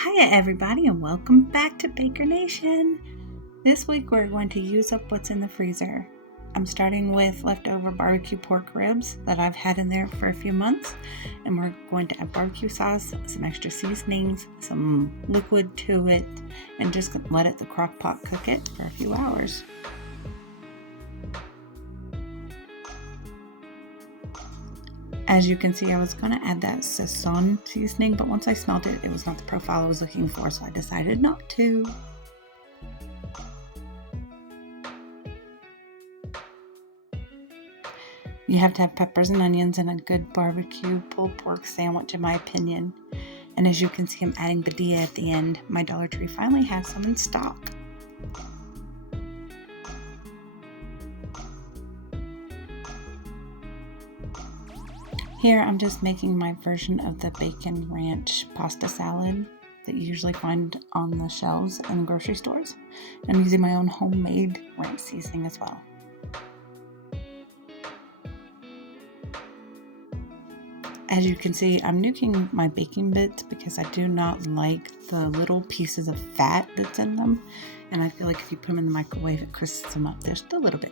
Hiya everybody and welcome back to Baker Nation. This week we're going to use up what's in the freezer. I'm starting with leftover barbecue pork ribs that I've had in there for a few months, and we're going to add barbecue sauce, some extra seasonings, some liquid to it, and just let the crock pot cook it for a few hours. As you can see, I was going to add that Sazon seasoning, but once I smelled it, it was not the profile I was looking for, so I decided not to. You have to have peppers and onions and a good barbecue pulled pork sandwich, in my opinion. And as you can see, I'm adding badilla at the end. My Dollar Tree finally has some in stock. Here I'm just making my version of the bacon ranch pasta salad that you usually find on the shelves in grocery stores. I'm using my own homemade ranch seasoning as well. As you can see, I'm nuking my baking bits because I do not like the little pieces of fat that's in them, and I feel like if you put them in the microwave it crisps them up just a little bit.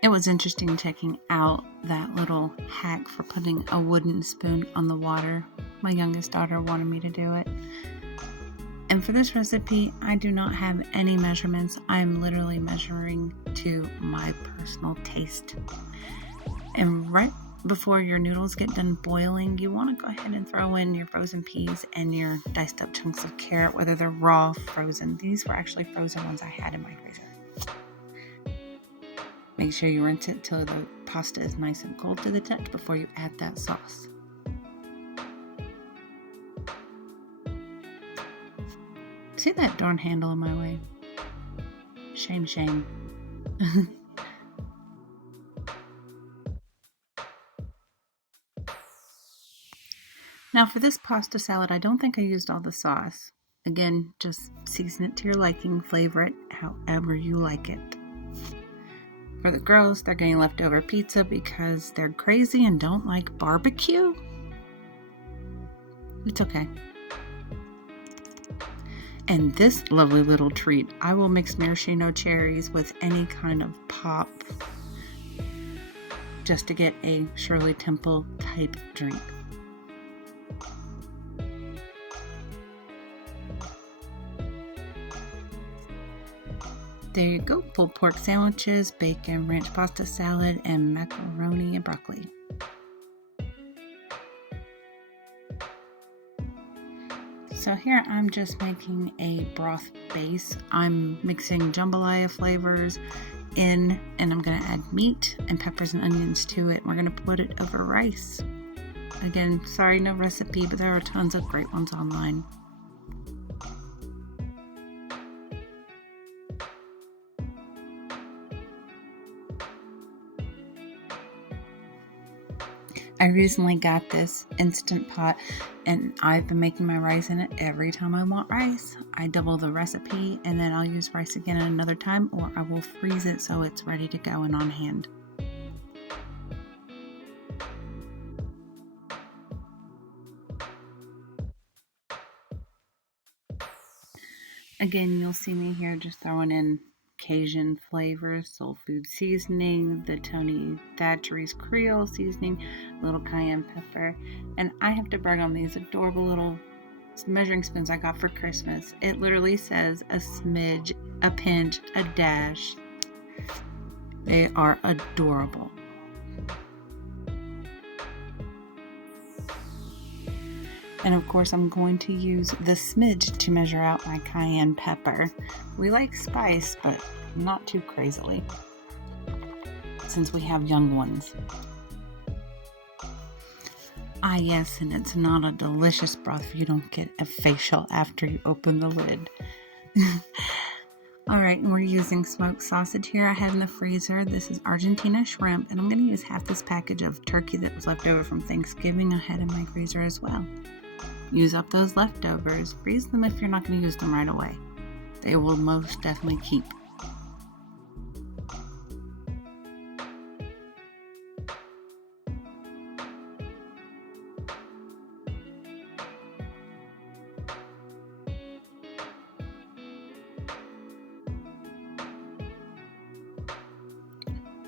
It was interesting checking out that little hack for putting a wooden spoon on the water. My youngest daughter wanted me to do it. And for this recipe, I do not have any measurements. I am literally measuring to my personal taste. And right before your noodles get done boiling, you want to go ahead and throw in your frozen peas and your diced up chunks of carrot, whether they're raw, frozen. These were actually frozen ones I had in my freezer. Make sure you rinse it till the pasta is nice and cold to the touch before you add that sauce. See that darn handle in my way? Shame, shame. Now for this pasta salad, I don't think I used all the sauce. Again, just season it to your liking, flavor it however you like it. For the girls, they're getting leftover pizza because they're crazy and don't like barbecue. It's okay. And this lovely little treat, I will mix maraschino cherries with any kind of pop just to get a Shirley Temple type drink. There you go, pulled pork sandwiches, bacon ranch pasta salad, and macaroni and broccoli. So here I'm just making a broth base. I'm mixing jambalaya flavors in, and I'm going to add meat and peppers and onions to it. We're going to put it over rice. Again, sorry, no recipe, but there are tons of great ones online. I recently got this Instant Pot, and I've been making my rice in it every time I want rice. I double the recipe, and then I'll use rice again at another time, or I will freeze it so it's ready to go and on hand. Again, you'll see me here just throwing in Cajun flavors, soul food seasoning, the Tony Thatchery's Creole seasoning, little cayenne pepper, and I have to brag on these adorable little measuring spoons I got for Christmas. It literally says a smidge, a pinch, a dash. They are adorable. And of course, I'm going to use the smidge to measure out my cayenne pepper. We like spice, but not too crazily, since we have young ones. Ah yes, and it's not a delicious broth if you don't get a facial after you open the lid. Alright, and we're using smoked sausage here I had in the freezer. This is Argentina shrimp, and I'm going to use half this package of turkey that was left over from Thanksgiving I had in my freezer as well. Use up those leftovers. Freeze them if you're not going to use them right away. They will most definitely keep.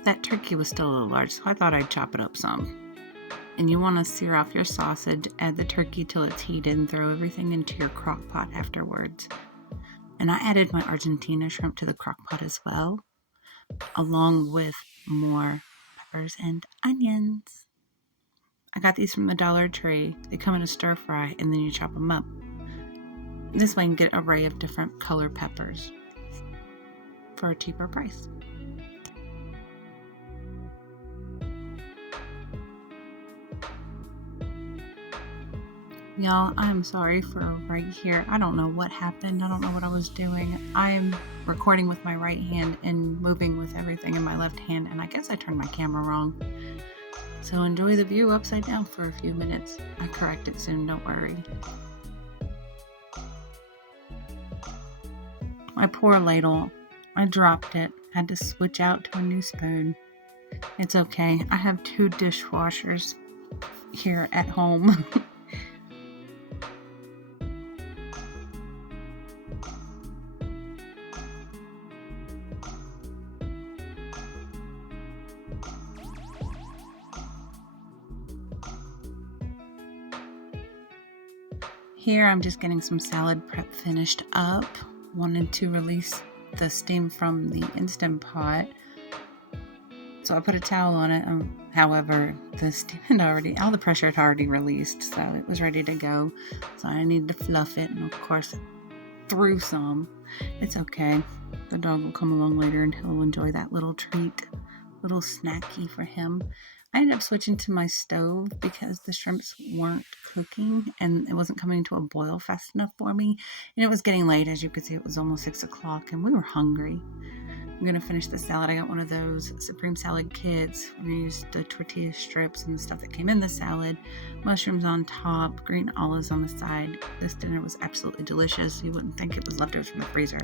That turkey was still a little large, so I thought I'd chop it up some. And you want to sear off your sausage, add the turkey till it's heated, and throw everything into your crock pot afterwards. And I added my Argentina shrimp to the crock pot as well, along with more peppers and onions. I got these from the Dollar Tree. They come in a stir fry, and then you chop them up. This way you can get an array of different color peppers for a cheaper price. Y'all, I'm sorry for right here. I don't know what happened. I don't know what I was doing. I'm recording with my right hand and moving with everything in my left hand, and I guess I turned my camera wrong. So enjoy the view upside down for a few minutes. I correct it soon, don't worry. My poor ladle. I dropped it. Had to switch out to a new spoon. It's okay. I have 2 dishwashers here at home. Here I'm just getting some salad prep finished up. Wanted to release the steam from the Instant Pot, so I put a towel on it. However, the steam had already, all the pressure had already released, so it was ready to go. So I needed to fluff it, and of course threw some. It's okay. The dog will come along later and he'll enjoy that little treat, little snacky for him. I ended up switching to my stove because the shrimps weren't cooking and it wasn't coming to a boil fast enough for me. And it was getting late. As you could see, it was almost 6 o'clock and we were hungry. I'm going to finish the salad. I got one of those Supreme Salad kits. We used the tortilla strips and the stuff that came in the salad. Mushrooms on top, green olives on the side. This dinner was absolutely delicious. You wouldn't think it was leftovers from the freezer.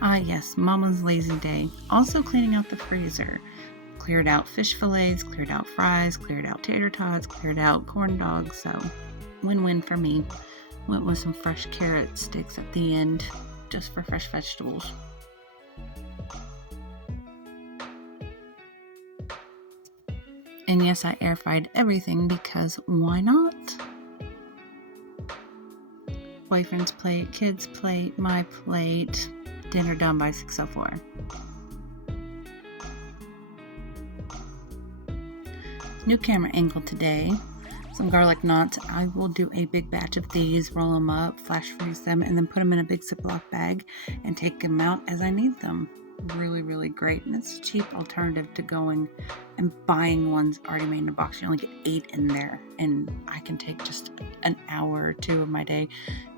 Ah yes, Mama's lazy day. Also cleaning out the freezer. Cleared out fish fillets, cleared out fries, cleared out tater tots, cleared out corn dogs. So win-win for me. Went with some fresh carrot sticks at the end, just for fresh vegetables. And yes, I air fried everything because why not? Boyfriend's plate, kids' plate, my plate. Dinner done by 6:04. New camera angle today. Some garlic knots. I will do a big batch of these, roll them up, flash freeze them, and then put them in a big Ziploc bag and take them out as I need them. Really, really great. And it's a cheap alternative to going and buying ones already made in a box. You only get 8 in there, and I can take just an hour or 2 of my day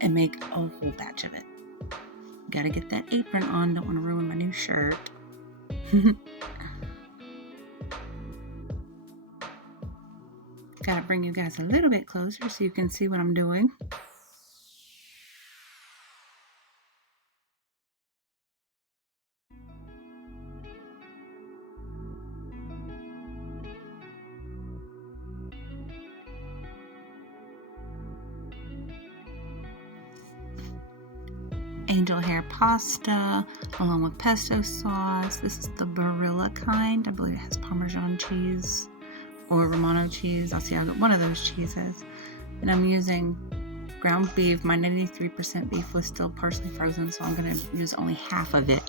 and make a whole batch of it. Gotta get that apron on, don't want to ruin my new shirt. Gotta bring you guys a little bit closer so you can see what I'm doing. Angel hair pasta along with pesto sauce. This is the Barilla kind. I believe it has Parmesan cheese or Romano cheese. I'll see how I get one of those cheeses. And I'm using ground beef. My 93% beef was still partially frozen, so I'm going to use only half of it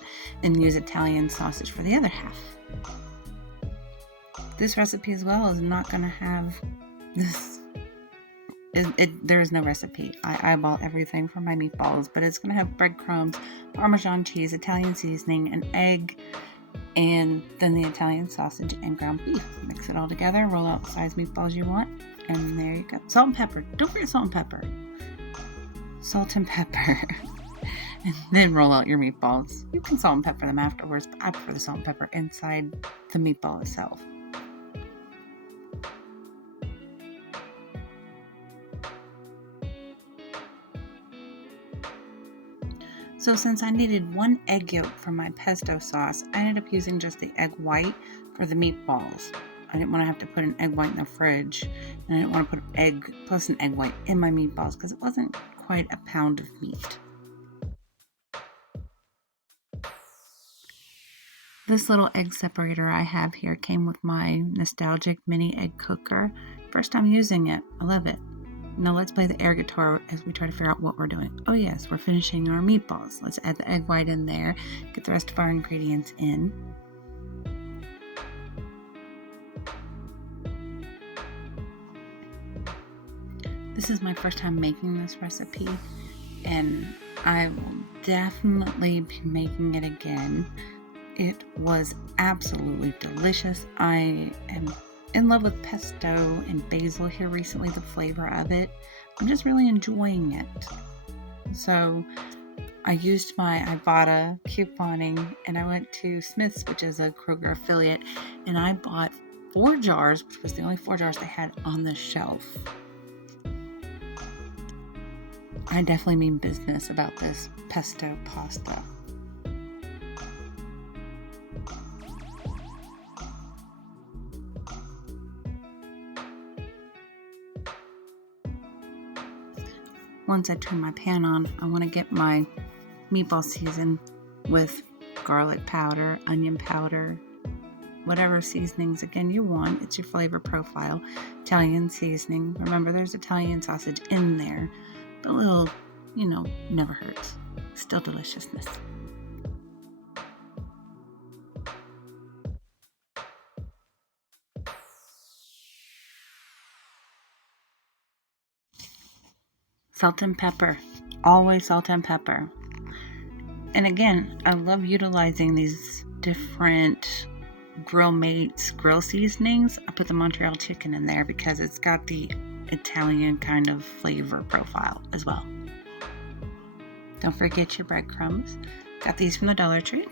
and use Italian sausage for the other half. This recipe as well is not going to have this There is no recipe. I eyeball everything for my meatballs, but it's going to have breadcrumbs, Parmesan cheese, Italian seasoning, an egg, and then the Italian sausage and ground beef. Mix it all together, roll out the size meatballs you want, and there you go. Salt and pepper. Don't forget salt and pepper. Salt and pepper. And then roll out your meatballs. You can salt and pepper them afterwards, but I prefer the salt and pepper inside the meatball itself. So since I needed 1 egg yolk for my pesto sauce, I ended up using just the egg white for the meatballs. I didn't want to have to put an egg white in the fridge, and I didn't want to put egg plus an egg white in my meatballs because it wasn't quite a pound of meat. This little egg separator I have here came with my nostalgic mini egg cooker. First time using it, I love it. Now let's play the air guitar as we try to figure out what we're doing. Oh yes, we're finishing our meatballs. Let's add the egg white in there, get the rest of our ingredients in. This is my first time making this recipe, and I will definitely be making it again. It was absolutely delicious. I am in love with pesto and basil here recently, the flavor of it. I'm just really enjoying it. So I used my Ibotta couponing, and I went to Smith's, which is a Kroger affiliate, and I bought 4 jars, which was the only 4 jars they had on the shelf. I definitely mean business about this pesto pasta. Once I turn my pan on, I want to get my meatball seasoned with garlic powder, onion powder, whatever seasonings again you want. It's your flavor profile. Italian seasoning. Remember, there's Italian sausage in there. But a little, never hurts. Still deliciousness. Salt and pepper. Always salt and pepper. And again, I love utilizing these different Grill Mates grill seasonings. I put the Montreal chicken in there because it's got the Italian kind of flavor profile as well. Don't forget your breadcrumbs. Got these from the Dollar Tree.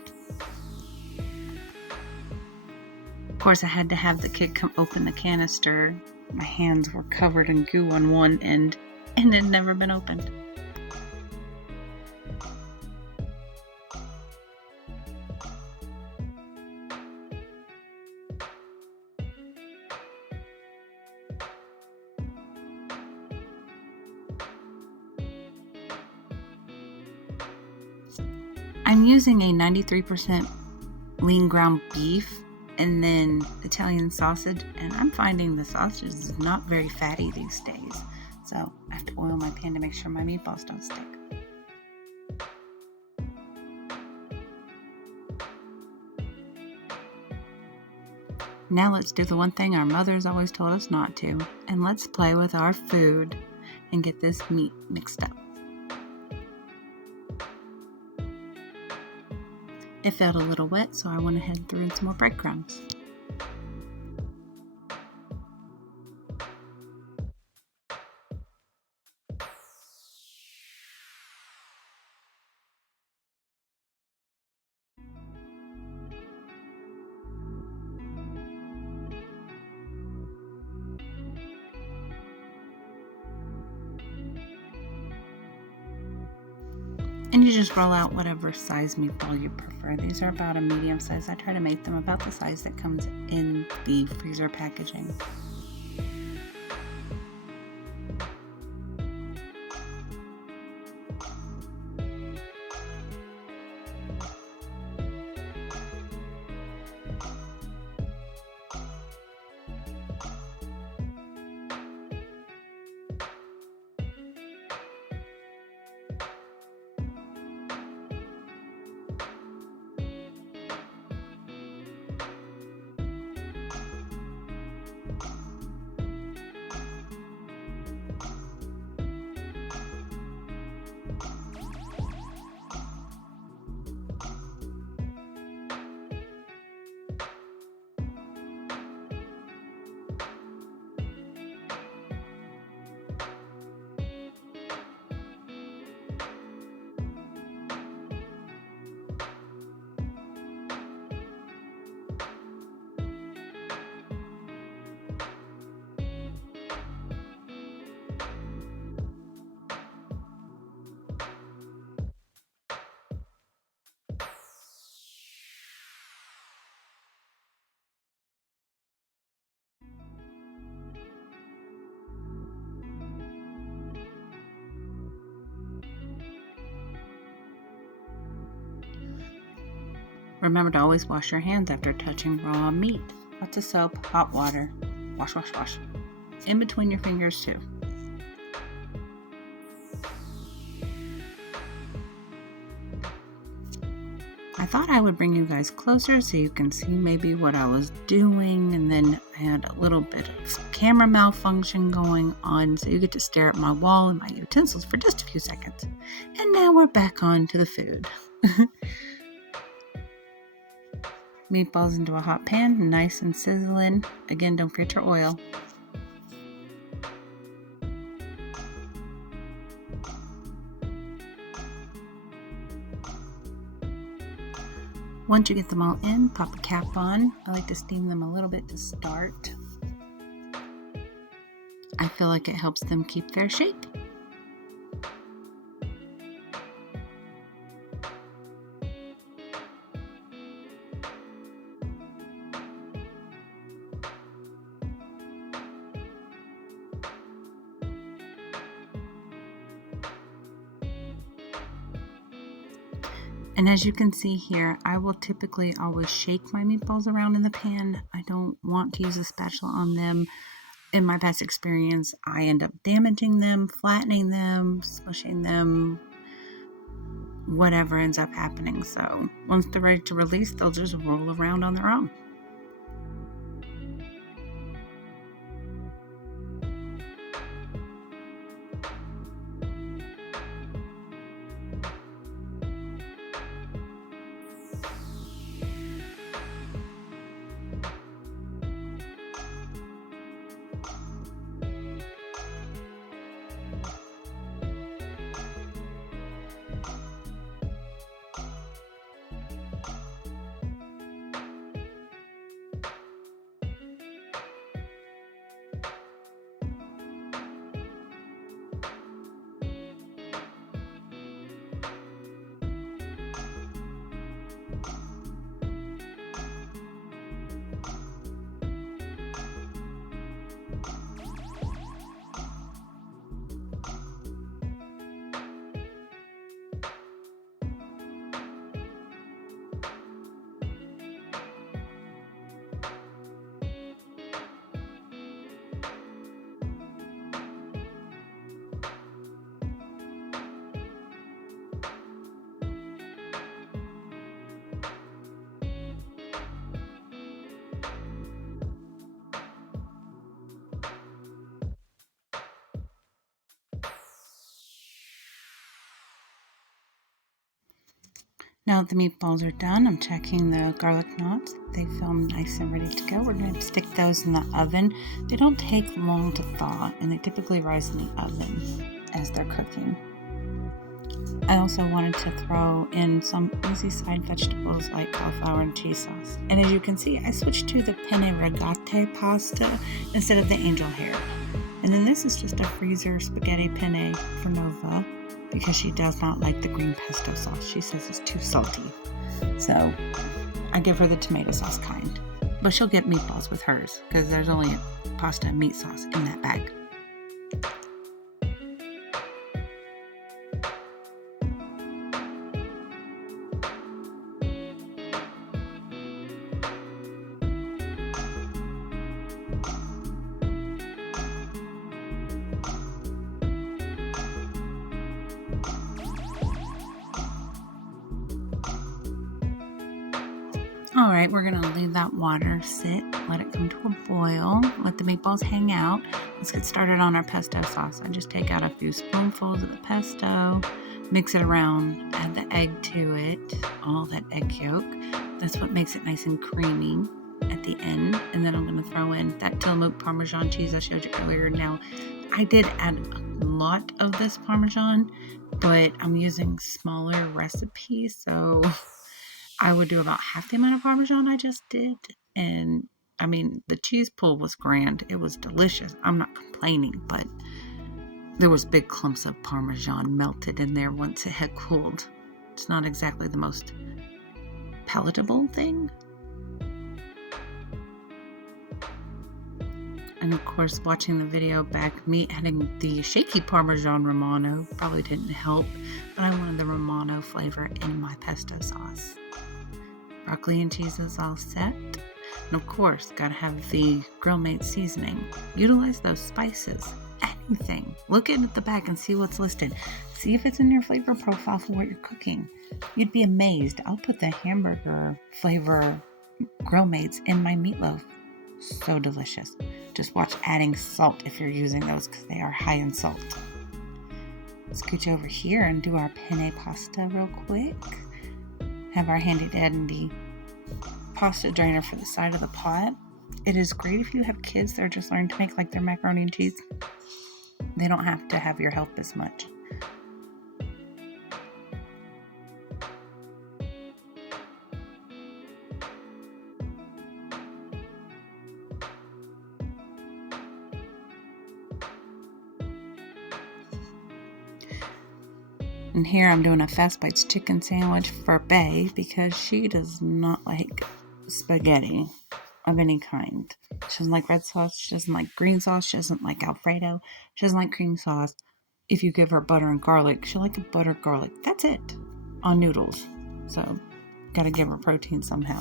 Of course, I had to have the kid come open the canister. My hands were covered in goo on one end, and it had never been opened. I'm using a 93% lean ground beef and then Italian sausage, and I'm finding the sausage is not very fatty these days. So I have to oil my pan to make sure my meatballs don't stick. Now let's do the one thing our mothers always told us not to, and let's play with our food and get this meat mixed up. It felt a little wet, so I went ahead and threw in some more breadcrumbs. And you just roll out whatever size meatball you prefer. These are about a medium size. I try to make them about the size that comes in the freezer packaging. Remember to always wash your hands after touching raw meat. Lots of soap, hot water. Wash, wash, wash. In between your fingers too. I thought I would bring you guys closer so you can see maybe what I was doing, and then I had a little bit of camera malfunction going on, so you get to stare at my wall and my utensils for just a few seconds. And now we're back on to the food. Meatballs into a hot pan, nice and sizzling. Again, don't forget your oil. Once you get them all in, pop a cap on. I like to steam them a little bit to start. I feel like it helps them keep their shape. And as you can see here, I will typically always shake my meatballs around in the pan. I don't want to use a spatula on them. In my past experience, I end up damaging them, flattening them, smushing them, whatever ends up happening. So once they're ready to release, they'll just roll around on their own. Now that the meatballs are done, I'm checking the garlic knots. They feel nice and ready to go. We're going to stick those in the oven. They don't take long to thaw, and they typically rise in the oven as they're cooking. I also wanted to throw in some easy side vegetables like cauliflower and cheese sauce. And as you can see, I switched to the penne rigate pasta instead of the angel hair. And then this is just a freezer spaghetti penne for Nova, because she does not like the green pesto sauce. She says it's too salty. So I give her the tomato sauce kind. But she'll get meatballs with hers because there's only pasta and meat sauce in that bag. Alright, we're going to leave that water sit, let it come to a boil, let the meatballs hang out. Let's get started on our pesto sauce. I just take out a few spoonfuls of the pesto, mix it around, add the egg to it, all that egg yolk. That's what makes it nice and creamy at the end. And then I'm going to throw in that Tillamook Parmesan cheese I showed you earlier. Now, I did add a lot of this Parmesan, but I'm using smaller recipes, so I would do about half the amount of Parmesan I just did. And I mean, the cheese pull was grand. It was delicious. I'm not complaining, but there was big clumps of Parmesan melted in there once it had cooled. It's not exactly the most palatable thing. And of course, watching the video back, me adding the shaky Parmesan Romano probably didn't help, but I wanted the Romano flavor in my pesto sauce. Broccoli and cheese is all set. And of course, gotta have the Grill Mate seasoning. Utilize those spices. Anything. Look at the back and see what's listed. See if it's in your flavor profile for what you're cooking. You'd be amazed. I'll put the hamburger flavor Grill Mates in my meatloaf. So delicious. Just watch adding salt if you're using those because they are high in salt. Scooch over here and do our penne pasta real quick. Have our handy dandy pasta drainer for the side of the pot. It is great if you have kids that are just learning to make like their macaroni and cheese. They don't have to have your help as much. And here I'm doing a Fast Bites chicken sandwich for Bae because she does not like spaghetti of any kind. She doesn't like red sauce. She doesn't like green sauce. She doesn't like Alfredo. She doesn't like cream sauce. If you give her butter and garlic, she'll like a buttered garlic. That's it on noodles. So, gotta give her protein somehow.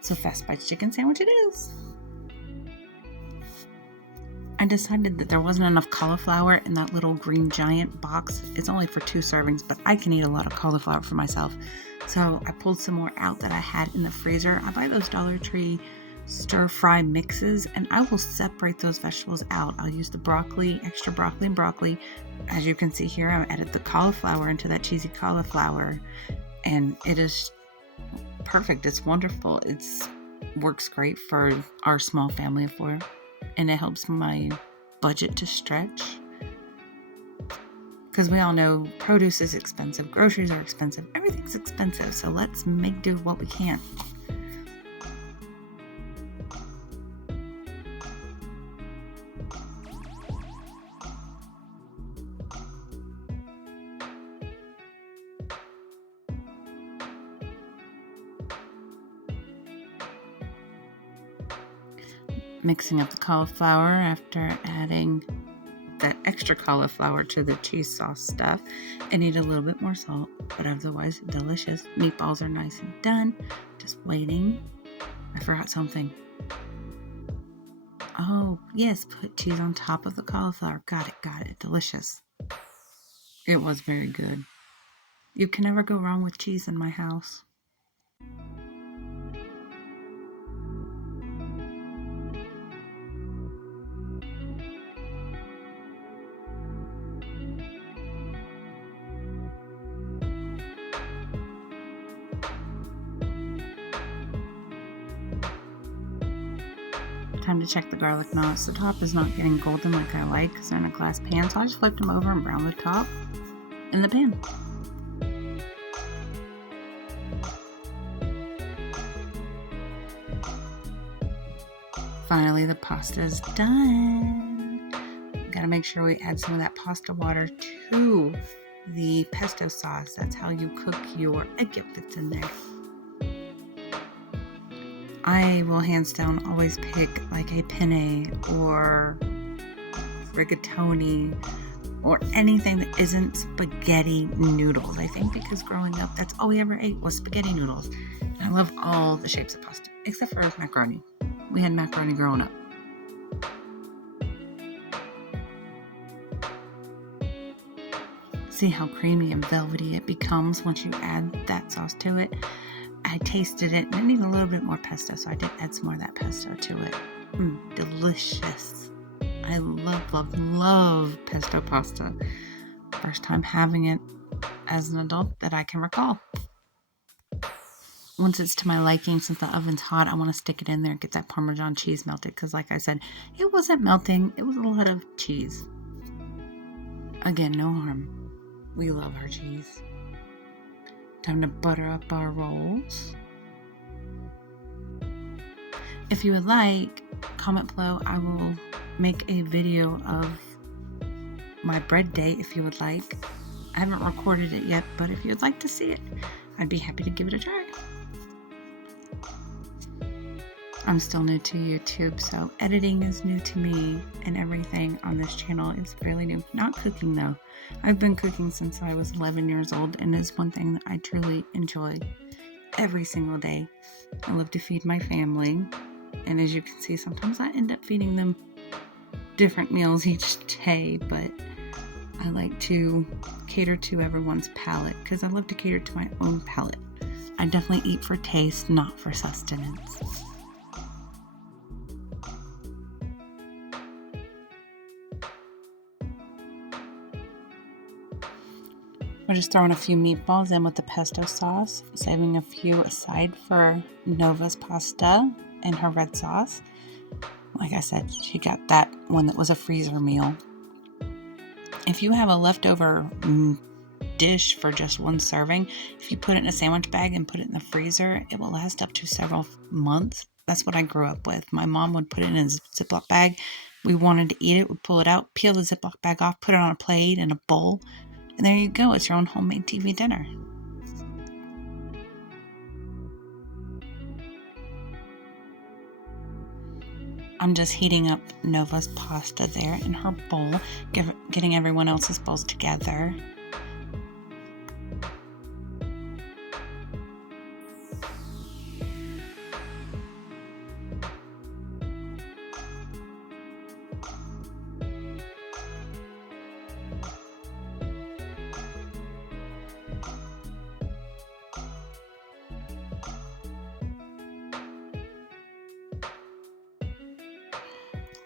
So Fast Bites chicken sandwich it is. I decided that there wasn't enough cauliflower in that little green giant box. It's only for 2 servings, but I can eat a lot of cauliflower for myself. So I pulled some more out that I had in the freezer. I buy those Dollar Tree stir fry mixes, and I will separate those vegetables out. I'll use the broccoli, extra broccoli and broccoli. As you can see here, I added the cauliflower into that cheesy cauliflower, and it is perfect. It's wonderful. It works great for our small family of 4. And it helps my budget to stretch. Because we all know produce is expensive, groceries are expensive, everything's expensive. So let's make do what we can. Mixing up the cauliflower after adding that extra cauliflower to the cheese sauce stuff. I need a little bit more salt, but otherwise delicious. Meatballs are nice and done. Just waiting. I forgot something. Oh, yes, put cheese on top of the cauliflower. Got it. Delicious. It was very good. You can never go wrong with cheese in my house. Time to check the garlic knots. The top is not getting golden like I like because they're in a glass pan, so I just flipped them over and browned the top in the pan. Finally, the pasta is done. Gotta make sure we add some of that pasta water to the pesto sauce. That's how you cook your egg yolk that's in there. I will hands down always pick like a penne or rigatoni or anything that isn't spaghetti noodles. I think because growing up, that's all we ever ate was spaghetti noodles. And I love all the shapes of pasta, except for macaroni. We had macaroni growing up. See how creamy and velvety it becomes once you add that sauce to it. I tasted it and I need a little bit more pesto, so I did add some more of that pesto to it. Delicious. I love pesto pasta. First time having it as an adult that I can recall. Once it's to my liking, since the oven's hot, I want to stick it in there and get that Parmesan cheese melted because like I said, it wasn't melting. It was a lot of cheese. Again, no harm. We love our cheese. Time to butter up our rolls. If you would like, comment below. I will make a video of my bread day if you would like. I haven't recorded it yet, but if you'd like to see it, I'd be happy to give it a try. I'm still new to YouTube, so editing is new to me and everything on this channel is fairly new. Not cooking though. I've been cooking since I was 11 years old and is one thing that I truly enjoy. every single day. I love to feed my family. And as you can see, sometimes I end up feeding them different meals each day, but I like to cater to everyone's palate because I love to cater to my own palate. I definitely eat for taste, not for sustenance. We're just throwing a few meatballs in with the pesto sauce, saving a few aside for Nova's pasta and her red sauce. Like I said, she got that one that was a freezer meal. If you have a leftover dish for just one serving, if you put it in a sandwich bag and put it in the freezer, it will last up to several months. That's what I grew up with. My mom would put it in a Ziploc bag. We wanted to eat it, we'd pull it out, peel the Ziploc bag off, put it on a plate and a bowl, and there you go. It's your own homemade TV dinner. I'm just heating up Nova's pasta there in her bowl, getting everyone else's bowls together.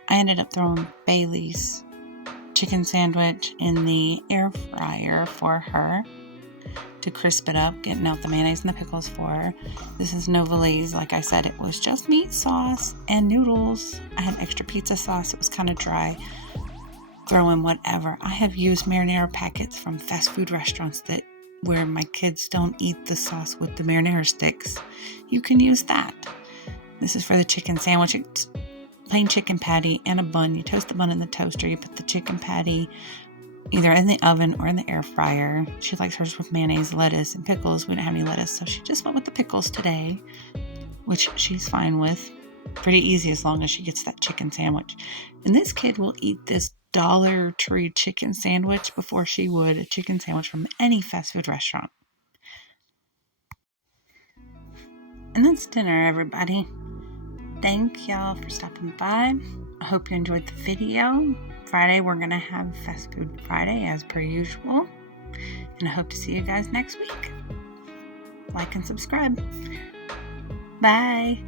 I ended up throwing Bailey's chicken sandwich in the air fryer for her to crisp it up, getting out the mayonnaise and the pickles for her. This is Nova's. Like I said, it was just meat sauce and noodles. I had extra pizza sauce. It was kind of dry. Throw in whatever. I have used marinara packets from fast food restaurants where my kids don't eat the sauce with the marinara sticks. You can use that. This is for the chicken sandwich. It's plain chicken patty and a bun. You toast the bun in the toaster. You put the chicken patty either in the oven or in the air fryer. She likes hers with mayonnaise, lettuce, and pickles. We didn't have any lettuce, so she just went with the pickles today, which she's fine with. Pretty easy as long as she gets that chicken sandwich. And this kid will eat this Dollar Tree chicken sandwich before she would a chicken sandwich from any fast food restaurant. And that's dinner, everybody. Thank y'all for stopping by. I hope you enjoyed the video. Friday, we're going to have Fast Food Friday as per usual. And I hope to see you guys next week. Like and subscribe. Bye.